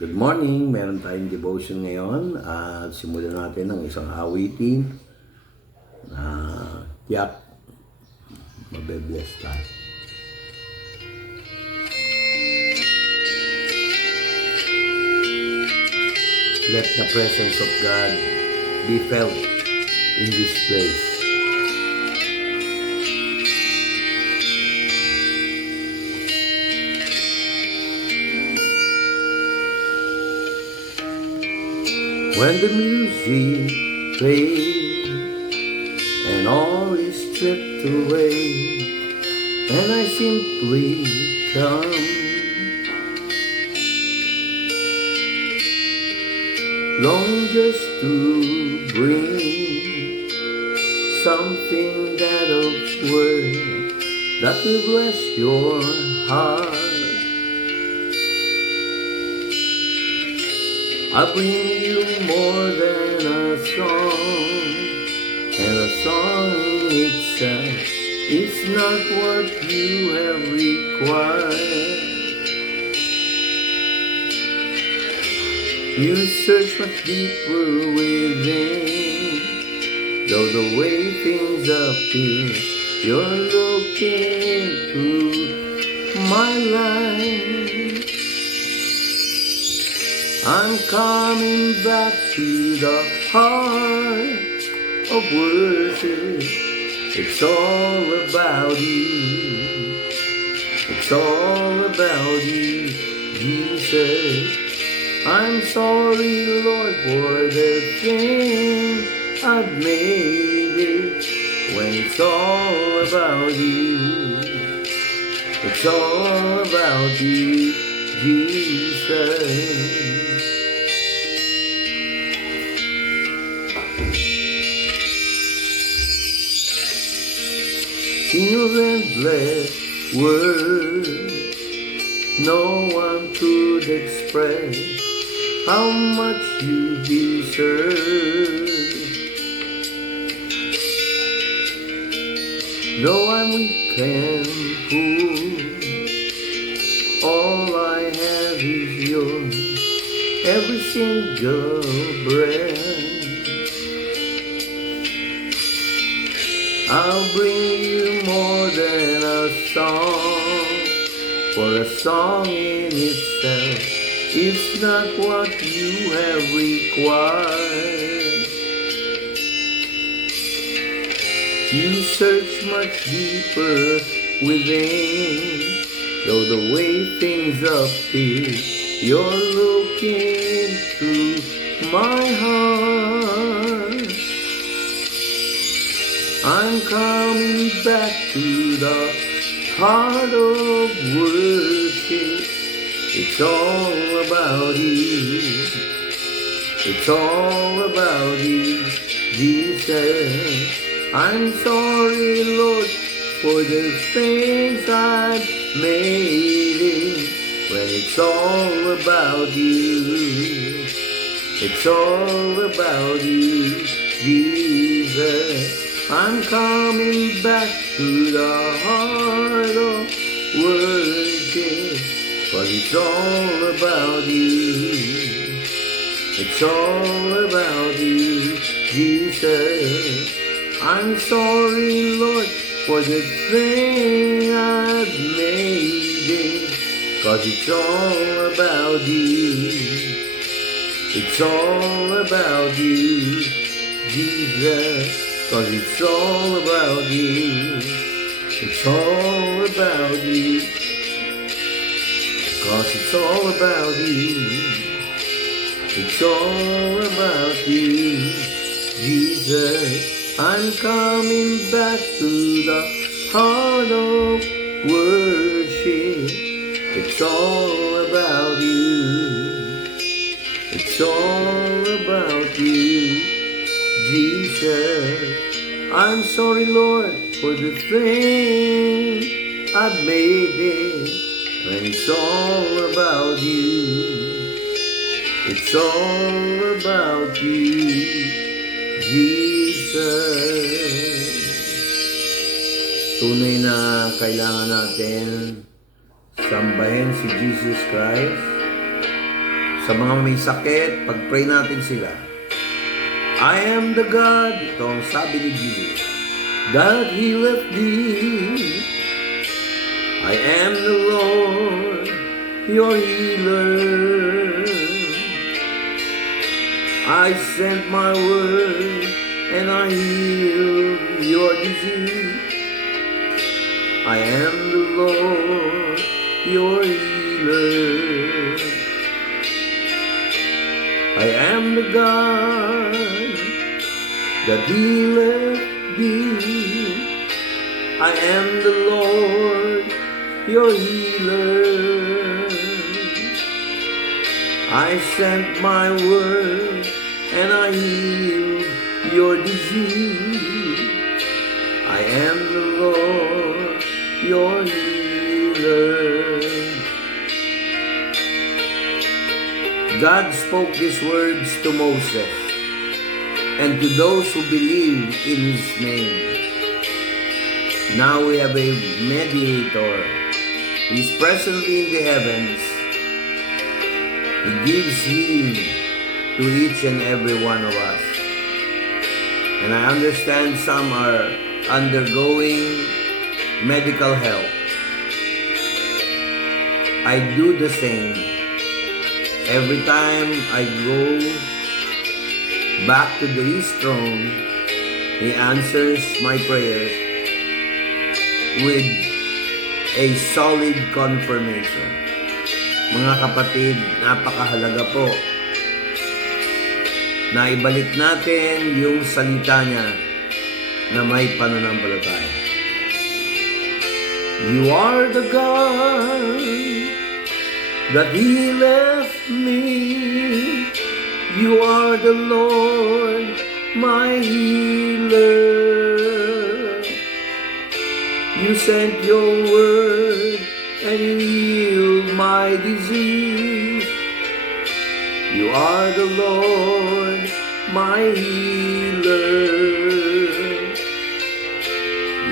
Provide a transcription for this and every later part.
Good morning! Meron tayong devotion ngayon at simulan natin ng isang awitin na tiyak mabe-bless tayo. Let the presence of God be felt in this place. When the music plays and all is stripped away, and I simply come, longing just to bring something that of worth that will bless your heart. I bring you more than a song, and a song in itself is not what you have required. You search much deeper within, though the way things appear, you're looking through my life. I'm coming back to the heart of worship. It's all about you. It's all about you, Jesus. I'm sorry, Lord, for the thing I've made it. When it's all about you, it's all about you, Jesus. King of endless words, no one could express how much you deserve. Though I'm weak and poor, all I have is yours, every single breath. I'll bring you more than a song, for a song in itself is not what you have required. You search much deeper within, though the way things appear, you're looking through my heart. I'm coming back to the heart of worship. It's all about you. It's all about you, Jesus. I'm sorry, Lord, for the things I've made it. When it's all about you, it's all about you, Jesus. I'm coming back to the heart of worship, but it's all about you. It's all about you, Jesus. I'm sorry, Lord, for the thing I've made it, 'cause it's all about you. It's all about you, Jesus. 'Cause it's all about you. It's all about you. 'Cause it's all about you. It's all about you, Jesus. I'm coming back to the heart of worship. It's all about you. It's all about you, Jesus. I'm sorry, Lord, for the thing I've made it. When it's all about you, it's all about you, Jesus. Tunay na kailangan natin sambahin si Jesus Christ Sa mga may sakit, pag-pray natin sila. I am the God, ito ang sabi ni Jesus, that healeth thee. I am the Lord, your healer. I sent my word and I healed your disease. I am the Lord, your healer. I am the God that healeth thee. I am the Lord, your healer. I sent my word and I healed your disease. I am the Lord, your healer. God spoke these words to Moses and to those who believe in His name. Now we have a mediator. He is presently in the heavens. He gives healing to each and every one of us. And I understand some are undergoing medical help. I do the same. Every time I go back to His throne, He answers my prayers with a solid confirmation. Mga kapatid, napakahalaga po na ibalik natin yung salita niya na may pananampalataya. You are the God that healeth me. You are the Lord, my healer. You sent your word and you healed my disease. You are the Lord, my healer.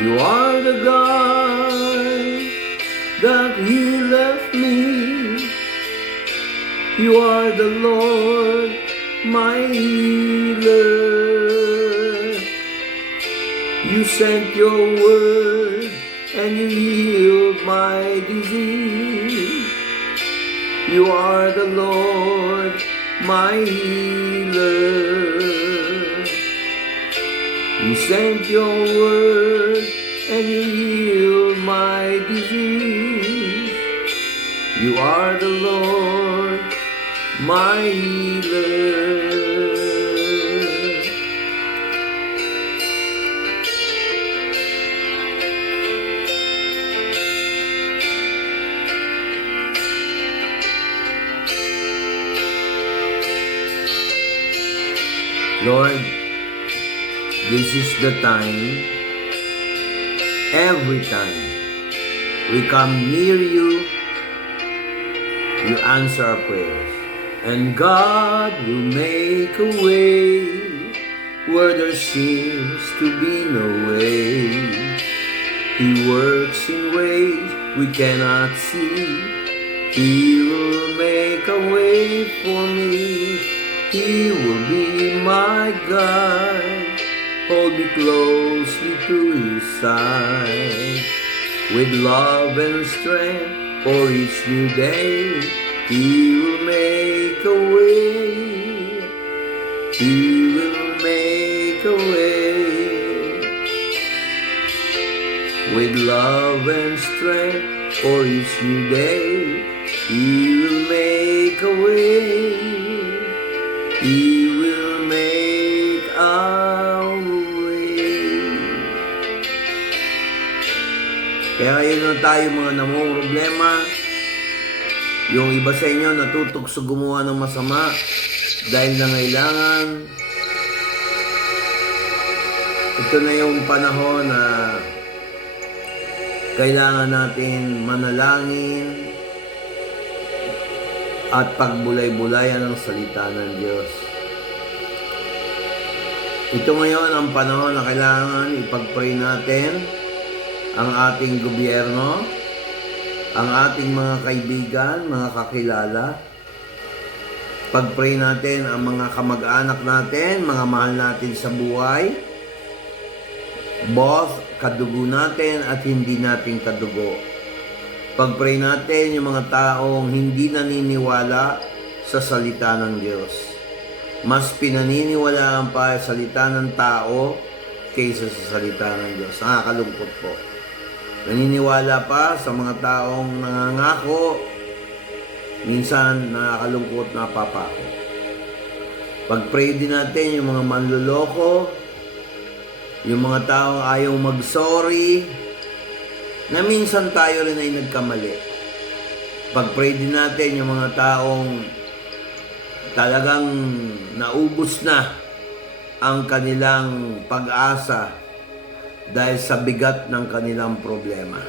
You are the God that healeth me. You are the Lord, my healer. You sent your word and you healed my disease. You are the Lord, my healer. You sent your word and you healed my disease. You are the Lord, my healer. Lord, this is the time, every time we come near you, you answer our prayers. And God will make a way where there seems to be no way. He works in ways we cannot see. He will make a way for me. He will be my guide. Hold me closely to His side. With love and strength for each new day, He will make a way. He will make a way. With love and strength for each new day, He will make a way. He will make a way. Kaya yun lang tayo mga namong problema. Yung iba sa inyo natutokso gumawa ng masama dahil nangailangan. Ito na yung panahon na kailangan natin manalangin at pagbulay-bulayan ng salita ng Diyos. Ito ngayon ang panahon na kailangan ipag-pray natin ang ating gobyerno, ang ating mga kaibigan, mga kakilala, Pag-pray natin ang mga kamag-anak natin, mga mahal natin sa buhay, both kadugo natin at hindi natin kadugo. Pag-pray natin yung mga taong hindi naniniwala sa salita ng Diyos. Mas pinaniniwalaan pa sa salita ng tao kaysa sa salita ng Diyos. Nakakalungkot po. Naniniwala pa sa mga taong nangangako, minsan nakakalungkot na papako. Pag-pray din natin yung mga manloloko, yung mga taong ayaw mag-sorry, na minsan tayo rin ay nagkamali. Pag-pray din natin yung mga taong talagang naubos na ang kanilang pag-asa dahil sa bigat ng kanilang problema.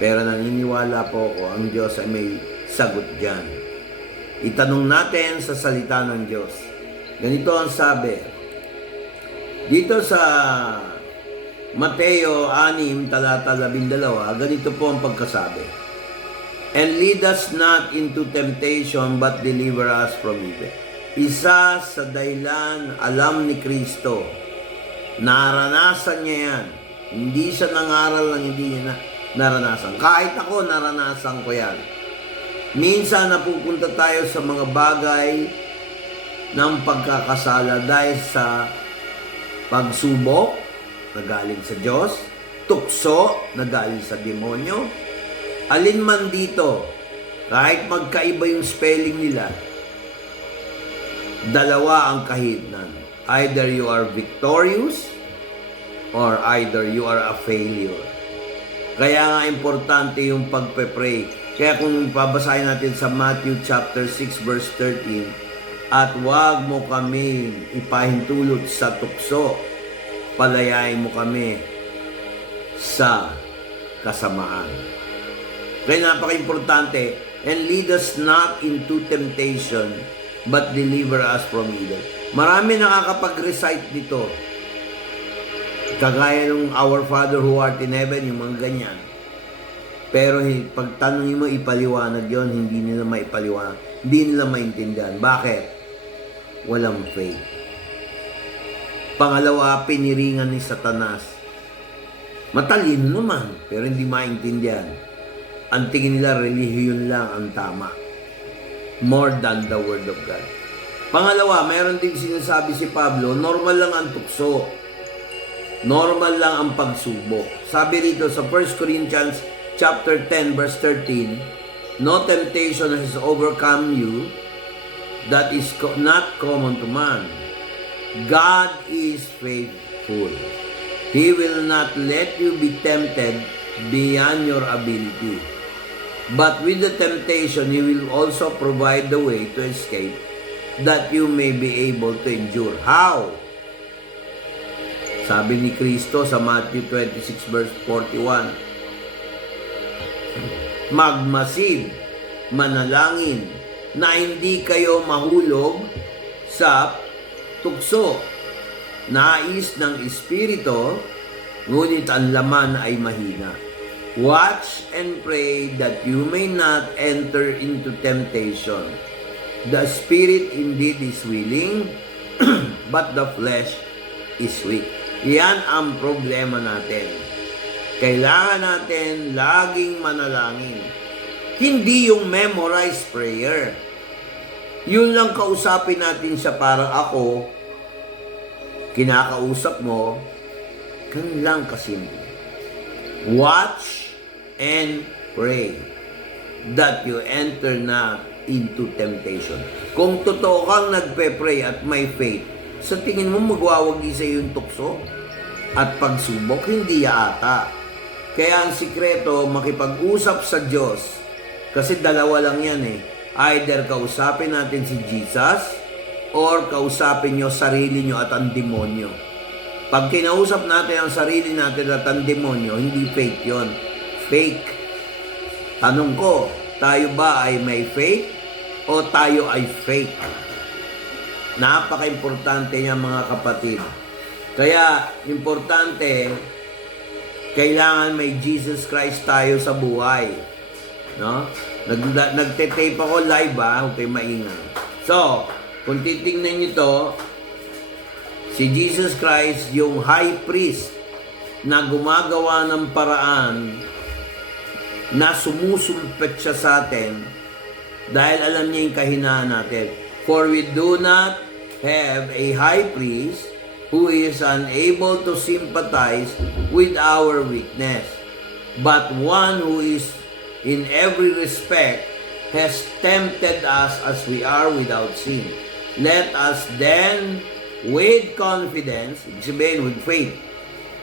Pero naniniwala po ako, ang Diyos ay may sagot dyan. Itanong natin sa salita ng Diyos. Ganito ang sabi. Dito sa Mateo 6, talata 12, ganito po ang pagkasabi. And lead us not into temptation, but deliver us from evil. Isa sa dahilan, alam ni Kristo, naranasan niya yan. Hindi siya nangaral ng hindi niya naranasan. Kahit ako, naranasan ko yan. Minsan napupunta tayo sa mga bagay ng pagkakasala dahil sa pagsubok na galing sa Diyos, tukso na galing sa demonyo. Alin man dito, kahit magkaiba yung spelling nila, dalawa ang kahitnan. Either you are victorious or either you are a failure. Kaya nga importante yung pagpe-pray. Kaya kung babasahin natin sa Matthew chapter 6 verse 13, at huwag mo kami ipahintulot sa tukso, palayain mo kami sa kasamaan. Kaya napaka-importante, and lead us not into temptation, but deliver us from evil. Marami nakakapag-recite dito. Kagaya ng Our Father who art in heaven, yung mga ganyan. Pero pag tanongin mo, ipaliwanag yon, hindi nila maipaliwanag. Hindi nila maintindihan. Bakit? Walang faith. Pangalawa, piniringan ni Satanas. Matalino naman, pero hindi maintindihan. Ang tingin nila, relihiyon lang ang tama. More than the Word of God. Pangalawa, mayroon din sinasabi si Pablo, normal lang ang tukso. Normal lang ang pagsubok. Sabi rito sa 1 Corinthians chapter 10 verse 13, no temptation has overcome you that is not common to man. God is faithful. He will not let you be tempted beyond your ability. But with the temptation, He will also provide the way to escape, that you may be able to endure. How? Sabi ni Kristo sa Matthew 26 verse 41, magmasid, manalangin, na hindi kayo mahulog sa tukso. Nais ng Espiritu, ngunit ang laman ay mahina. Watch and pray that you may not enter into temptation. The spirit indeed is willing, but the flesh is weak. Yan ang problema natin. Kailangan natin laging manalangin. Hindi yung memorized prayer. Yun lang kausapin natin siya para ako, kinakausap mo, ganun lang kasimple. Watch and pray that you enter not into temptation. Kung totoo kang nagpe-pray at may faith, sa tingin mo magwawagi sa iyo yung tukso at pagsubok? Hindi ata. Kaya ang sikreto, makipag-usap sa Diyos. Kasi dalawa lang yan eh. Either kausapin natin si Jesus or kausapin nyo sarili nyo at ang demonyo. Pag kinausap natin ang sarili natin at ang demonyo, hindi fake yon. Fake. Tanong ko, tayo ba ay may faith o tayo ay fake? Napaka-importante niya mga kapatid. Kaya, importante, kailangan may Jesus Christ tayo sa buhay. No? Nagte-tape ako live huwag kayo maingay. So, kung titingnan nyo to, si Jesus Christ, yung high priest na gumagawa ng paraan na sumusulpet siya sa atin dahil alam niya yung kahinaan natin. For we do not have a high priest who is unable to sympathize with our weakness, but one who is in every respect has tempted us as we are without sin. Let us then, with confidence, with faith,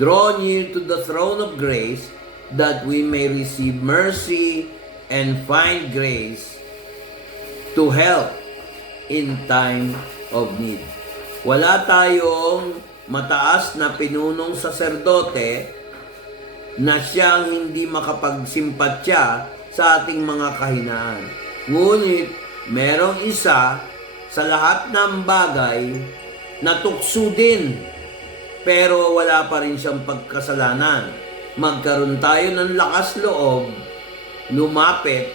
draw near to the throne of grace, that we may receive mercy and find grace to help in time of need. Wala tayong mataas na pinunong saserdote na siyang hindi makapagsimpatya sa ating mga kahinaan. Ngunit, merong isa sa lahat ng bagay na tukso din, pero wala pa rin siyang pagkasalanan. Magkaroon tayo ng lakas loob, lumapit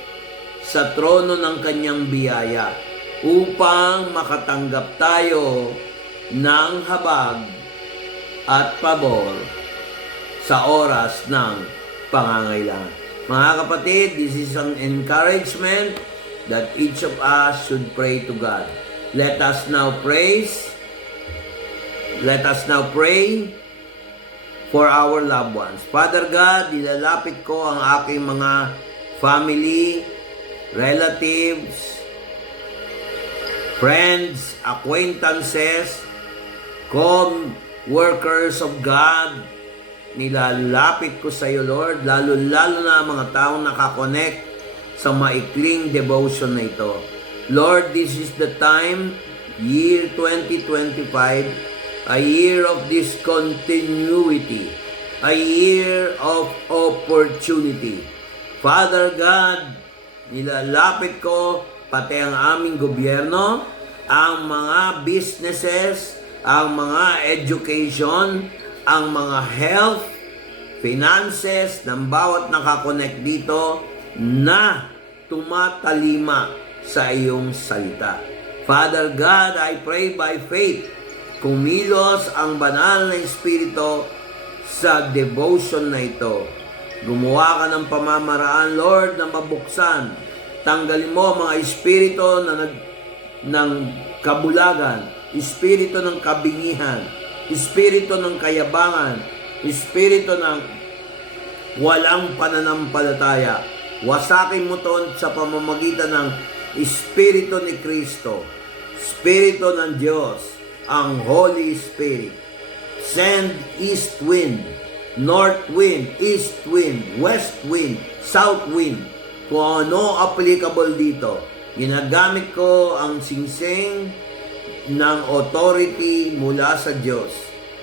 sa trono ng kanyang biyaya upang makatanggap tayo ng habag at pabor sa oras ng pangangailangan. Mga kapatid, this is an encouragement that each of us should pray to God. Let us now pray for our loved ones. Father God, nilalapit ko ang aking mga family, relatives, friends, acquaintances, co-workers of God. Nilalapit ko sa iyo, Lord, lalo-lalo na mga taong nakakonect sa maikling devotion na ito. Lord, this is the time, year 2025, a year of discontinuity, a year of opportunity. Father God, nilalapit ko pati ang aming gobyerno, ang mga businesses, ang mga education, ang mga health, finances ng bawat nakakonect dito na tumatalima sa iyong salita. Father God, I pray by faith, kumilos ang banal na Espiritu sa devotion na ito. Gumawa ka ng pamamaraan, Lord, na mabuksan. Tanggalin mo mga espiritu ng kabulagan, espiritu ng kabingihan, espiritu ng kayabangan, espiritu ng walang pananampalataya. Wasakin mo to sa pamamagitan ng Espiritu ni Kristo, Espiritu ng Diyos, ang Holy Spirit. Send east wind, north wind, east wind, west wind, south wind, kung ano applicable dito. Ginagamit ko ang singsing ng authority mula sa Diyos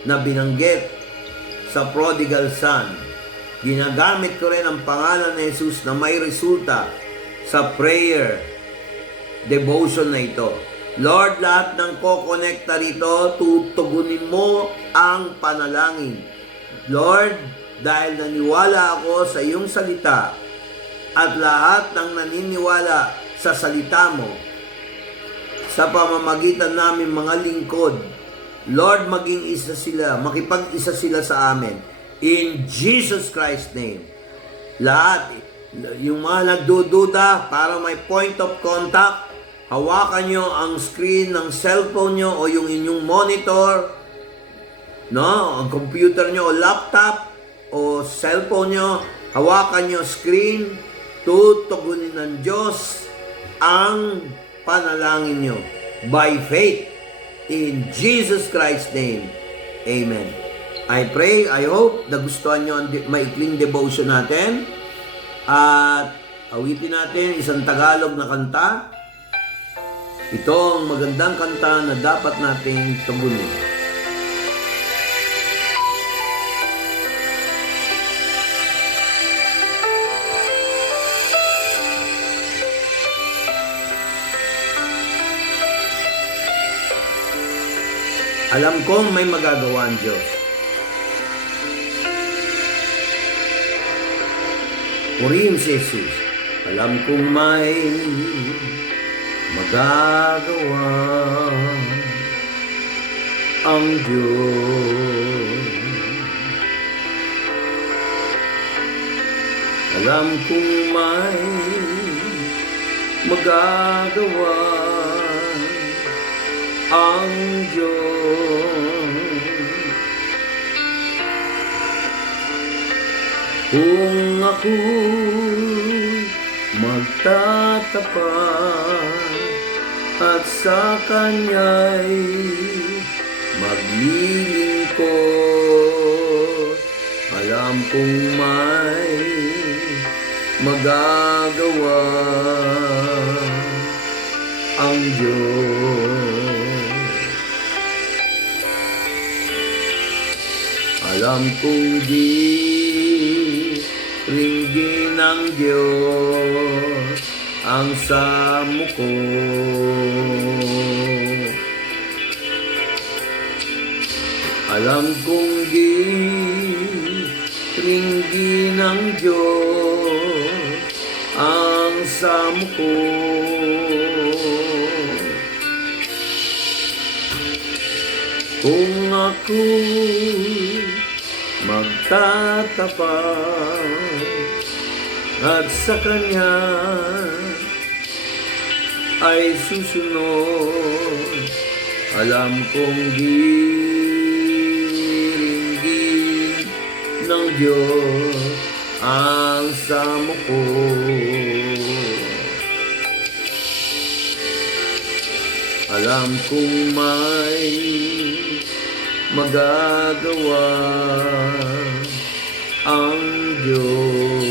na binanggit sa prodigal son. Ginagamit ko rin ang pangalan ni Jesus na may resulta sa prayer devotion na ito. Lord, lahat ng ko-connecta rito, tutugunin mo ang panalangin. Lord, dahil naniwala ako sa iyong salita at lahat ng naniniwala sa salita mo, sa pamamagitan namin mga lingkod, Lord, maging isa sila, makipag-isa sila sa amin. In Jesus Christ's name. Lahat, yung mga nagdududa, para may point of contact, hawakan nyo ang screen ng cellphone nyo o yung inyong monitor, no? Ang computer nyo o laptop o cellphone nyo, hawakan nyo screen, tutugunin ng Diyos ang panalangin nyo by faith in Jesus Christ's name. Amen. I pray, I hope nagustuhan nyo ang maikling devotion natin at awitin natin isang Tagalog na kanta. Ito ang magandang kanta na dapat nating tugunin. Alam kong may magagawa ang Diyos. Purihin si Jesus. Alam kong may magagawa ang Diyos. Alam kong may magagawa ang Diyos. Kung ako'y magtatapat at sa Kanya'y maglilingkod, alam kong may magagawa ang Diyos. Alam kong di ringgin ng Diyos ang samo ko. Alam kong di ringgin ng Diyos ang samo ko. Kung ako'y magtatapat at sa Kanya ay susunod, alam kong diringgin ng Diyos ang samo ko. Alam kong may magagawa ang Diyos.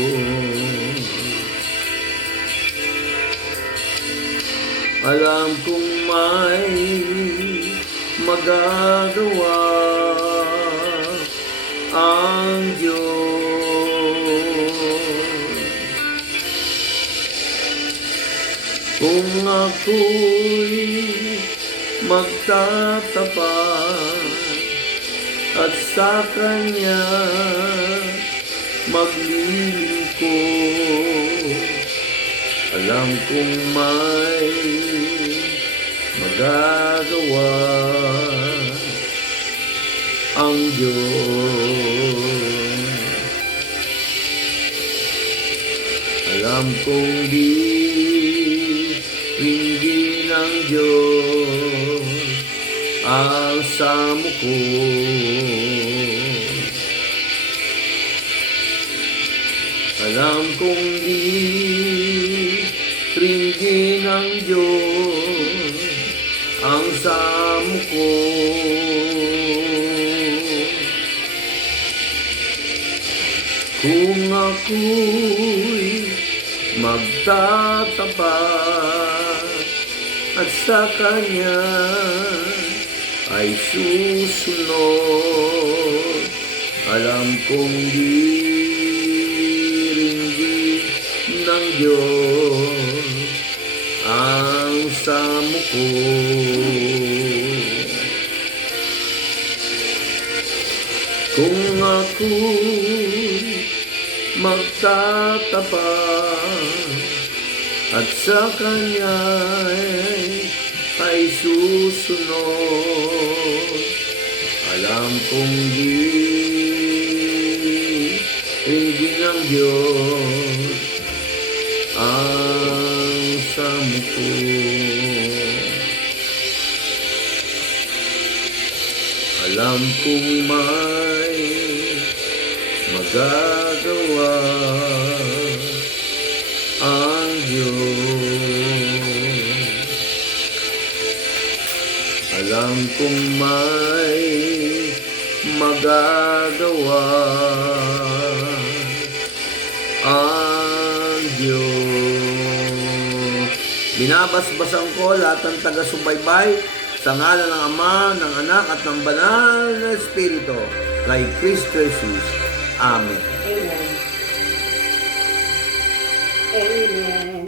Alam kong may magagawa ang Diyos. Kung ako'y magtatapat at sa Kanya maglilingkod, alam kong may magagawa ang Diyos. Alam kong di ringgin ng Diyos ang samo ko. Alam kong di ringgin ng Diyos ang samo ko. Kung ako'y magtatapat at sa Kanya ay susunod, alam kong diringgin ng Diyos ang samo ko. Kung ako'y magtatapat at sa Kanya ay susunod, alam kong diringgin ng Diyos ang samo ko. Alam kong may magagawa ang Diyos. Alam kong may magagawa ang Diyos. Binabasbasan ko lahat ng taga-subaybay sa ngalan ng Ama, ng Anak at ng Banal na Espiritu kay Kristo Jesus. Amen. Amen. Amen.